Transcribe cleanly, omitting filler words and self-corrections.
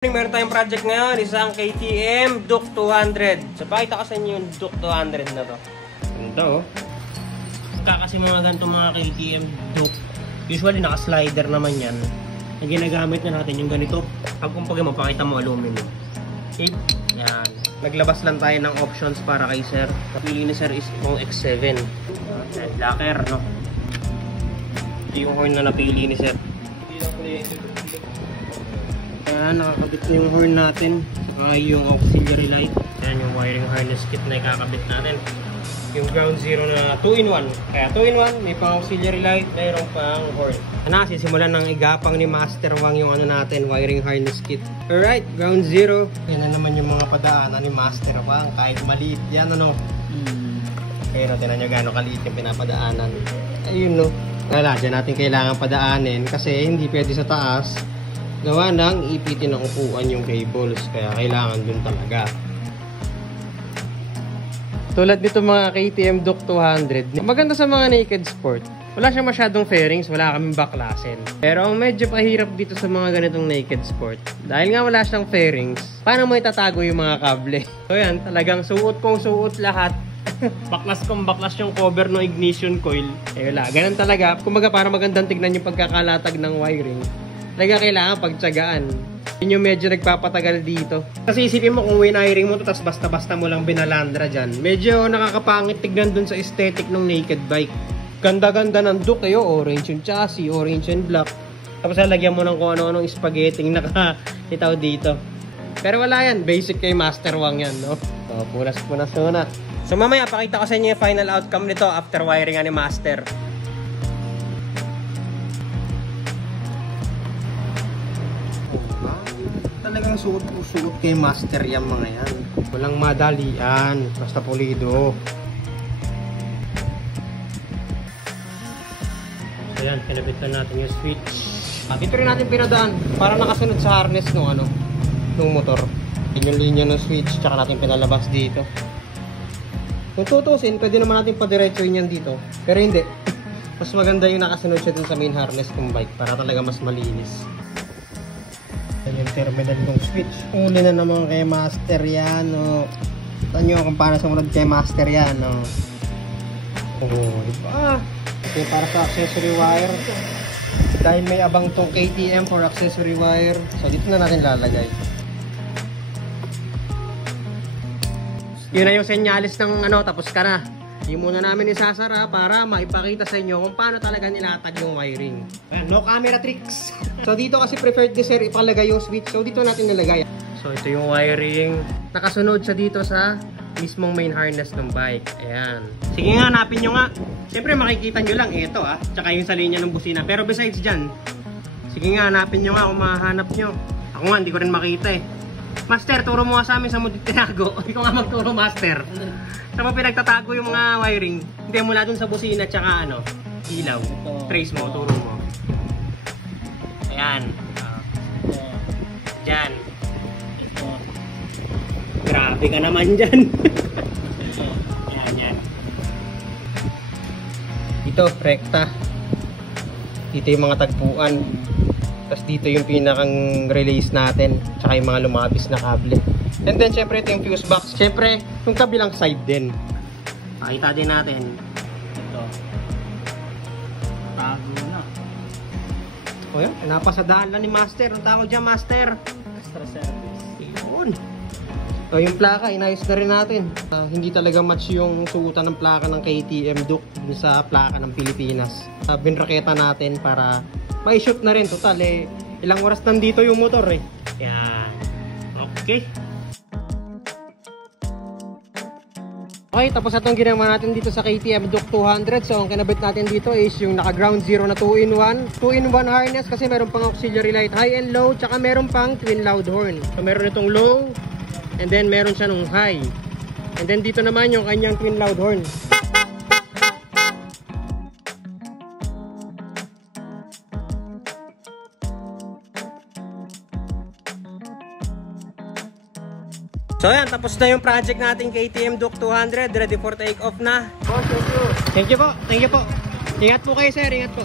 Meron tayong project ngayon, isang KTM Duke 200. So, pakita ko sa inyo yung Duke 200 na to. Ganito, oh. Kasi mga ganito mga KTM Duke, usually naka-slider naman yan. Ang ginagamit na natin yung ganito. Pag kumpagay mo, pakita mo aluminum. Okay? Yan. Naglabas lang tayo ng options para kay sir. Napili ni sir is itong X7. Yan, locker, no? Ito yung horn na napili ni sir. Ayan, nakakabit na yung horn natin. Saka yung auxiliary light. Ayan yung wiring harness kit na ikakabit natin. Yung ground zero na 2-in-1. Kaya 2-in-1, may pang auxiliary light, mayroong pang horn. Sisimulan ng igapang ni Master Wang yung ano natin, wiring harness kit. Alright, ground zero. Yan na naman yung mga padaanan ni Master Wang. Kahit maliit yan, ano. Kaya natin nyo gano'ng kaliit yung pinapadaanan. Ayun, no. Wala, dyan natin kailangan padaanin kasi hindi pwede sa taas. Gawa ng ipitin ng upuan yung cables, kaya kailangan dun talaga. Tulad nito mga KTM Duke 200, maganda sa mga naked sport. Wala siyang masyadong fairings, wala kaming baklasin. Pero ang medyo pahirap dito sa mga ganitong naked sport, dahil nga wala siyang fairings, paano mo itatago yung mga kable? So yan, talagang suot kong suot lahat. Baklas kong baklas yung cover ng ignition coil. Eh wala, ganun talaga. Kumbaga para magandang tignan yung pagkakalatag ng wiring, talaga kailangan pagtsagaan. Yun yung medyo nagpapatagal dito. Kasi isipin mo kung winiring mo to tapos basta-basta mo lang binalandra dyan, medyo nakakapangit tignan dun sa aesthetic ng naked bike. Ganda-ganda ng Duke eh, orange yung chassis, orange and black. Tapos lalagyan mo ng kung ano-anong spaghetti nakakitaw dito. Pero wala yan, basic kay Master Wang yan, no? So, punas-punas muna. So mamaya pakita ko sa inyo yung final outcome nito after wiring ni Master. Talagang suot kay Master yan mga yan. Walang madalian, basta pulido. So yan, kinabitan natin yung switch. At ito rin natin pinadaan para nakasunod sa harness ng motor. Yun yung linya ng switch, tsaka natin pinalabas dito. Kung tutusin, pwede naman natin padiretsoin yan dito. Pero hindi. Mas maganda yung nakasunod siya dun sa main harness ng bike para talaga mas malinis. Yung terminal ng switch. Uli na naman kay Master yan. Ito nyo kung paano sumunod kay Master yan. Diba? Okay, para sa accessory wire. Dahil may abang tong KTM for accessory wire. So dito na natin lalagay. Yun na yung senyalis ng tapos ka na. Hindi muna namin isasara para maipakita sa inyo kung paano talaga nilatag yung wiring. Ayan, no camera tricks. So dito kasi preferred ni sir ipalagay yung switch. So dito natin nilagay. So ito yung wiring. Nakasunod siya dito sa mismong main harness ng bike. Ayan. Sige nga, hanapin nyo nga. Siyempre makikita nyo lang ito tsaka yung sa linya ng busina. Pero besides dyan, sige nga, hanapin nyo nga kung mahanap nyo. Ako nga, hindi ko rin makita eh. Master, turo mo nga sa amin sa mo tinago. Hindi ko nga magturo, Master. Saan mo pinagtatago yung mga wiring? Hindi, mula dun sa busina tsaka ilaw. Trace mo, turo mo. Ayan. Diyan. Grabe ka naman dyan. Ayan, yan. Ito, rekta. Dito yung mga tagpuan. Tapos dito yung pinakang release natin. Tsaka yung mga lumabis na kable. And then syempre ito yung fuse box. Syempre yung kabilang side din. Pakita din natin. Ito. Tago na. O yan, napasadaan lang ni Master. Ang tawag dyan, Master? Extra service. Yun. So yung plaka, inayos na rin natin. Hindi talaga match yung suotan ng plaka ng KTM Duke sa plaka ng Pilipinas. Binraketa natin para may-shoot na rin. Total ilang oras nandito yung motor eh. Yan. Okay. Okay, tapos itong ginawa natin dito sa KTM Duke 200. So ang kinabit natin dito is yung naka ground zero na 2-in-1. 2-in-1 harness kasi meron pang auxiliary light high and low. Tsaka meron pang twin loud horn. So meron itong low. And then meron siya nung high. And then dito naman yung kanyang twin loud horn. So yan, tapos na yung project natin KTM Duke 200. Ready for take off na. Thank you po. Thank you po. Ingat po kayo sir, ingat po.